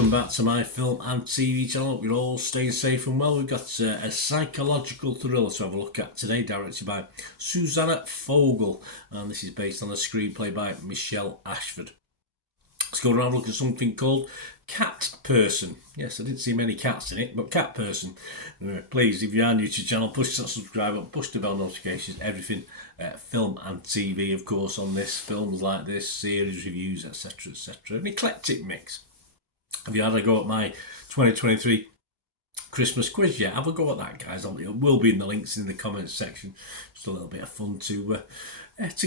welcome back to my film and TV channel. Hope you're all staying safe and well. We've got a psychological thriller to have a look at today, directed by Susanna Fogel, and this is based on a screenplay by Michelle Ashford. Let's go around and look at something called Cat Person. Yes, I didn't see many cats in it, but Cat Person. Please, if you are new to the channel, push that subscribe button, push the bell notifications, everything film and TV, of course, on this, films like this, series reviews, etc, etc. An eclectic mix. Have you had a go at my 2023 Christmas quiz yet? Have a go at that, guys. It will be in the links in the comments section. Just a little bit of fun to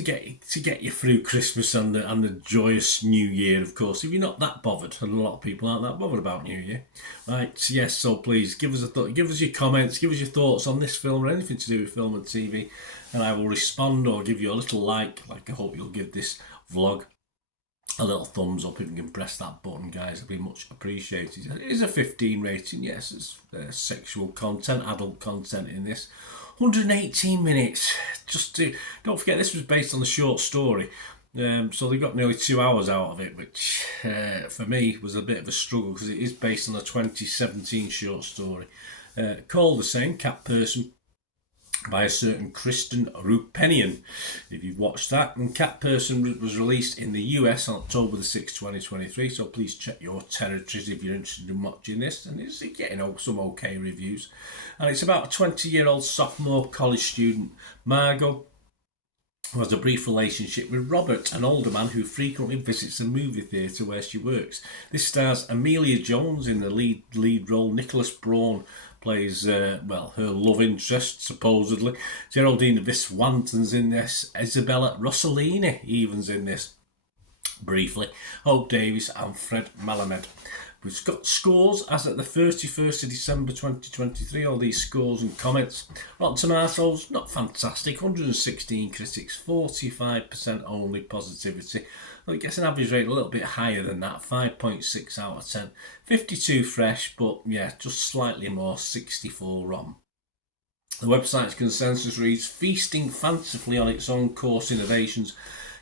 get you through Christmas and the joyous New Year, of course. If you're not that bothered, and a lot of people aren't that bothered about New Year, right? Yes. So please give us a thought, give us your comments, give us your thoughts on this film or anything to do with film and TV, and I will respond or give you a little like. I hope you'll give this vlog a little thumbs up. If you can press that button, guys, it'll be much appreciated. It is a 15 rating. Yes, it's sexual content, adult content in this. 118 minutes. Don't forget, this was based on a short story, so they got nearly 2 hours out of it, which for me was a bit of a struggle because it is based on a 2017 short story called the same, Cat Person, by a certain Kristen Rupenian, if you've watched that. And Cat Person was released in the US on October the 6th, 2023, so please check your territories if you're interested in watching this, and it's getting some okay reviews. And it's about a 20-year-old sophomore college student, Margot, who has a brief relationship with Robert, an older man who frequently visits a movie theatre where she works. This stars Amelia Jones in the lead role. Nicholas Braun plays, her love interest, supposedly. Geraldine Viswanton's in this. Isabella Rossellini even's in this, briefly. Hope Davis and Fred Malamed. We've got scores as at the 31st of December 2023, all these scores and comments. Rotten Tomatoes, not fantastic, 116 critics, 45% only positivity. Well, it gets an average rate a little bit higher than that, 5.6 out of 10. 52 fresh, but yeah, just slightly more, 64 rotten. The website's consensus reads, feasting fancifully on its own course innovations,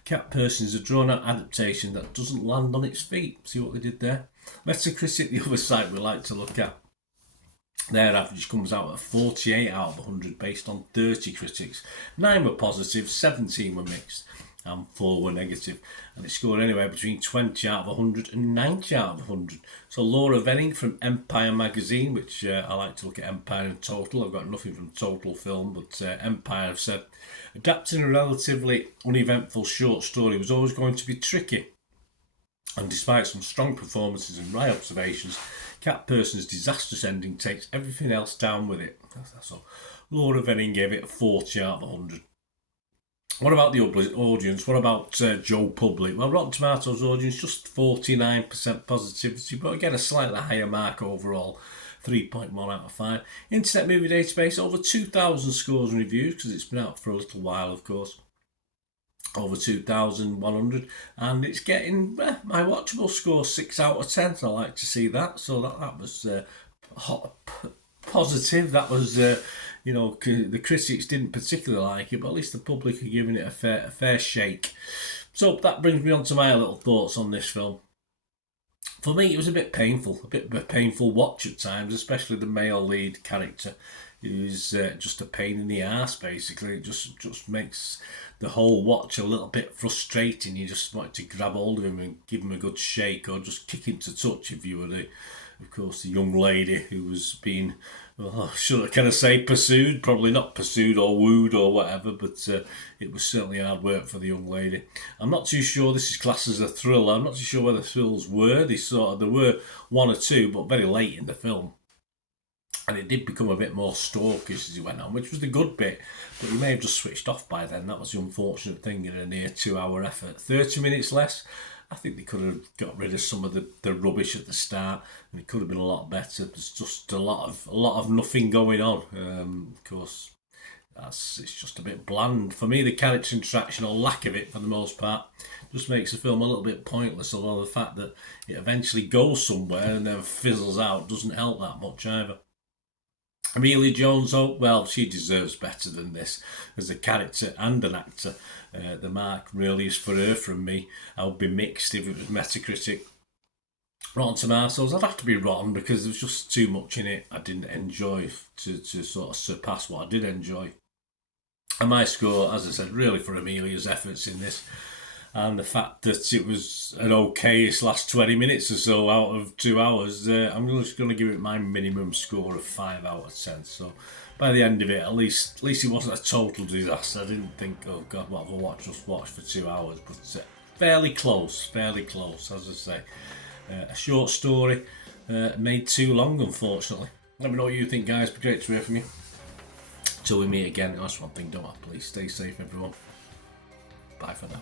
Cat Person is a drawn-out adaptation that doesn't land on its feet. See what they did there? Metacritic, the other site we like to look at, their average comes out at 48 out of 100 based on 30 critics. 9 were positive, 17 were mixed, and 4 were negative. And it scored anywhere between 20 out of 100 and 90 out of 100. So Laura Venning from Empire magazine, which I like to look at Empire in total. I've got nothing from Total Film, but Empire have said, adapting a relatively uneventful short story was always going to be tricky. And despite some strong performances and right observations, Cat Person's disastrous ending takes everything else down with it. So Laura Venning gave it a 40 out of 100. What about the audience? What about Joe Public? Well, Rotten Tomatoes audience, just 49% positivity, but again, a slightly higher mark overall, 3.1 out of 5. Internet Movie Database, over 2,000 scores and reviews, because it's been out for a little while, of course. Over 2,100, and it's getting my watchable score 6 out of 10. So I like to see that. So that was positive. That was the critics didn't particularly like it, but at least the public are giving it a fair shake. So that brings me on to my little thoughts on this film. For me, it was a bit painful, a bit of a painful watch at times, especially the male lead character, who's just a pain in the arse, basically. It just makes the whole watch a little bit frustrating. You just want to grab hold of him and give him a good shake, or just kick him to touch if you were the young lady who was being, can I say pursued? Probably not pursued or wooed or whatever, but it was certainly hard work for the young lady. I'm not too sure this is classed as a thriller. I'm not too sure where the thrills were. There were one or two, but very late in the film. And it did become a bit more stalkish as it went on, which was the good bit, but you may have just switched off by then. That was the unfortunate thing in a near 2 hour effort. 30 minutes less, I think they could have got rid of some of the rubbish at the start, and it could have been a lot better. There's just a lot of nothing going on. Of course, it's just a bit bland. For me, the character interaction, or lack of it for the most part, just makes the film a little bit pointless, although the fact that it eventually goes somewhere and then fizzles out doesn't help that much either. Amelia Jones, she deserves better than this as a character and an actor. The mark really is for her from me. I would be mixed if it was Metacritic. Rotten Tomatoes, I'd have to be rotten because there was just too much in it I didn't enjoy to sort of surpass what I did enjoy. And my score, as I said, really for Amelia's efforts in this, and the fact that it was an okayish last 20 minutes or so out of 2 hours, I'm just going to give it my minimum score of 5 out of 10. So by the end of it, at least it wasn't a total disaster. I didn't think, oh God, what have I just watched for 2 hours? But fairly close, as I say. A short story, made too long, unfortunately. Let me know what you think, guys. Be great to hear from you. Till we meet again, that's one thing, don't I? Please stay safe, everyone. Bye for now.